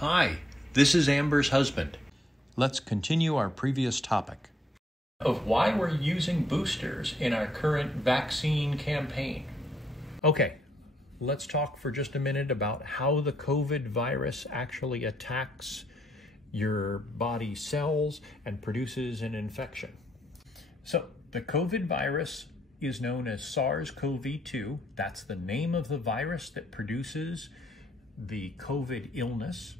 Hi, this is Amber's husband. Let's continue our previous topic of why we're using boosters in our current vaccine campaign. Okay, let's talk for just a minute about how the COVID virus actually attacks your body cells and produces an infection. So the COVID virus is known as SARS-CoV-2. That's the name of the virus that produces the COVID illness.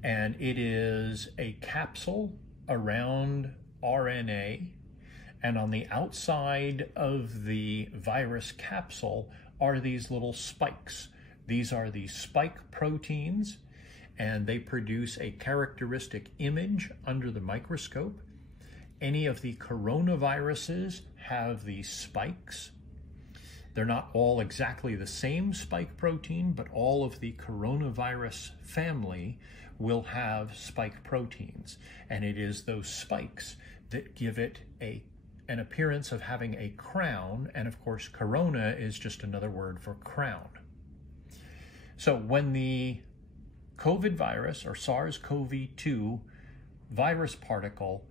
And it is a capsule around RNA. And on the outside of the virus capsule are these little spikes. These are the spike proteins, and they produce a characteristic image under the microscope. Any of the coronaviruses have these spikes. They're not all exactly the same spike protein, but all of the coronavirus family will have spike proteins. And it is those spikes that give it an appearance of having a crown. And of course, corona is just another word for crown. So when the COVID virus or SARS-CoV-2 virus particle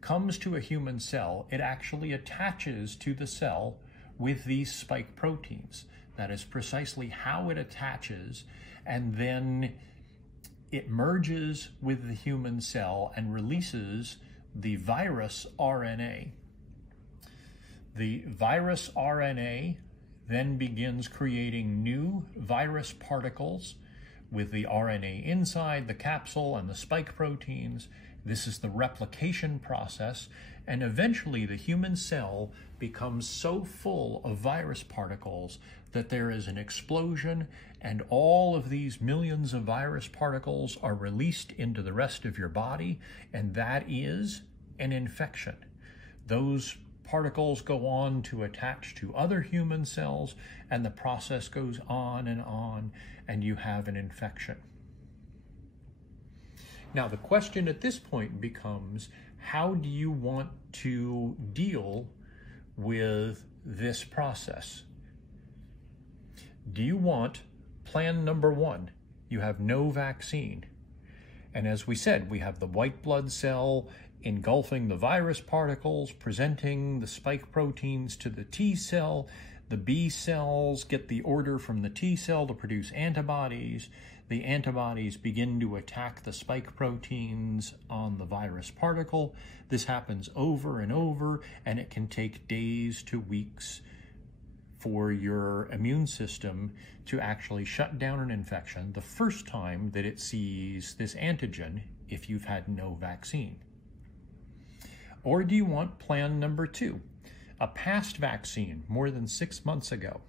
comes to a human cell, it actually attaches to the cell with these spike proteins. That is precisely how it attaches, and then it merges with the human cell and releases the virus RNA. The virus RNA then begins creating new virus particles with the RNA inside the capsule and the spike proteins. This is the replication process, and eventually the human cell becomes so full of virus particles that there is an explosion, and all of these millions of virus particles are released into the rest of your body, and that is an infection. Those particles go on to attach to other human cells, and the process goes on, and you have an infection. Now, the question at this point becomes, how do you want to deal with this process? Do you want plan number one? You have no vaccine. And as we said, we have the white blood cell engulfing the virus particles, presenting the spike proteins to the T cell. The B cells get the order from the T cell to produce antibodies. The antibodies begin to attack the spike proteins on the virus particle. This happens over and over, and it can take days to weeks for your immune system to actually shut down an infection the first time that it sees this antigen if you've had no vaccine. Or do you want plan number two, a past vaccine more than 6 months ago?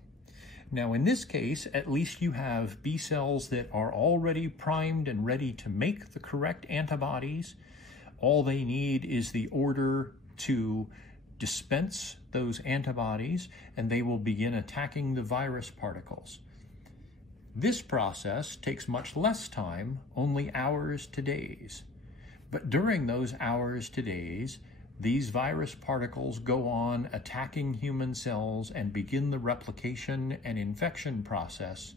Now, in this case, at least you have B cells that are already primed and ready to make the correct antibodies. All they need is the order to dispense those antibodies, and they will begin attacking the virus particles. This process takes much less time, only hours to days. But during those hours to days, these virus particles go on attacking human cells and begin the replication and infection process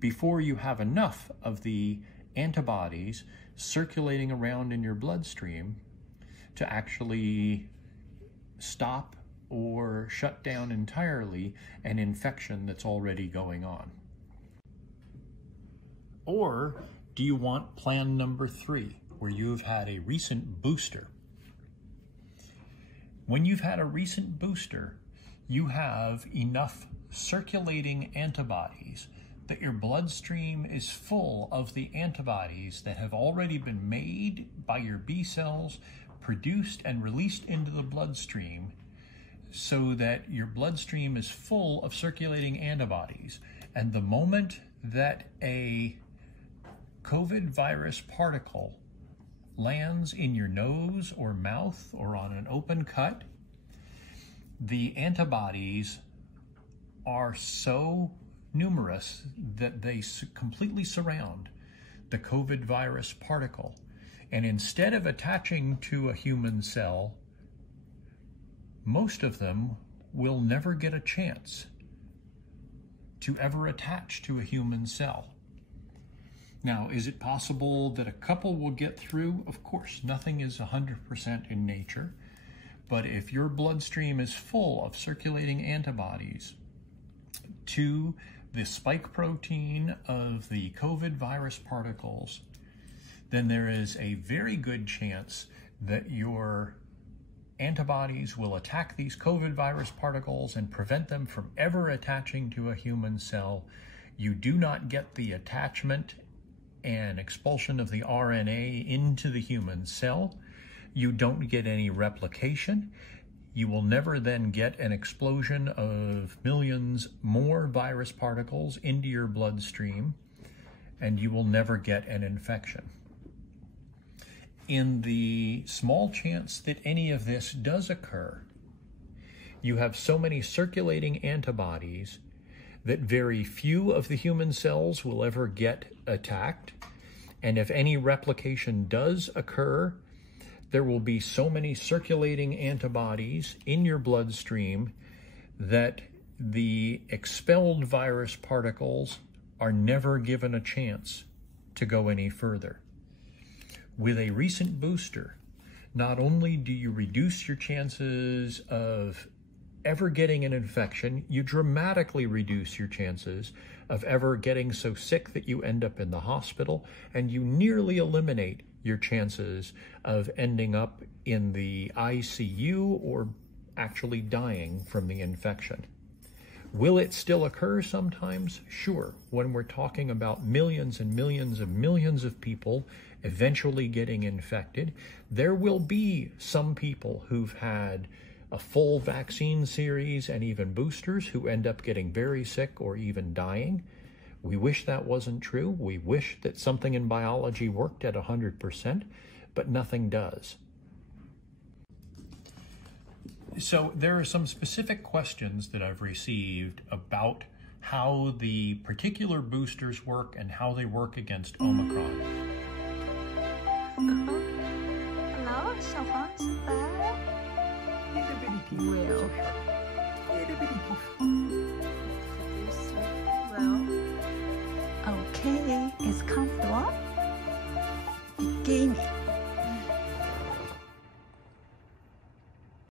before you have enough of the antibodies circulating around in your bloodstream to actually stop or shut down entirely an infection that's already going on. Or do you want plan number three, where you've had a recent booster? When you've had a recent booster, you have enough circulating antibodies that your bloodstream is full of the antibodies that have already been made by your B cells, produced and released into the bloodstream, so that your bloodstream is full of circulating antibodies. And the moment that a COVID virus particle lands in your nose or mouth or on an open cut, the antibodies are so numerous that they completely surround the COVID virus particle. And instead of attaching to a human cell, most of them will never get a chance to ever attach to a human cell. Now, is it possible that a couple will get through? Of course, nothing is 100% in nature. But if your bloodstream is full of circulating antibodies to the spike protein of the COVID virus particles, then there is a very good chance that your antibodies will attack these COVID virus particles and prevent them from ever attaching to a human cell. You do not get the attachment and expulsion of the RNA into the human cell. You don't get any replication. You will never then get an explosion of millions more virus particles into your bloodstream, and you will never get an infection. In the small chance that any of this does occur, you have so many circulating antibodies that very few of the human cells will ever get attacked. And if any replication does occur, there will be so many circulating antibodies in your bloodstream that the expelled virus particles are never given a chance to go any further. With a recent booster, not only do you reduce your chances of ever getting an infection, you dramatically reduce your chances of ever getting so sick that you end up in the hospital, and you nearly eliminate your chances of ending up in the ICU or actually dying from the infection. Will it still occur sometimes? Sure. When we're talking about millions and millions and millions of people eventually getting infected, there will be some people who've had a full vaccine series and even boosters who end up getting very sick or even dying. We wish that wasn't true. We wish that something in biology worked at 100%, but nothing does. So there are some specific questions that I've received about how the particular boosters work and how they work against Omicron. Hello, 小黄是白。Well. Well. Okay, it's comfortable. Bikini.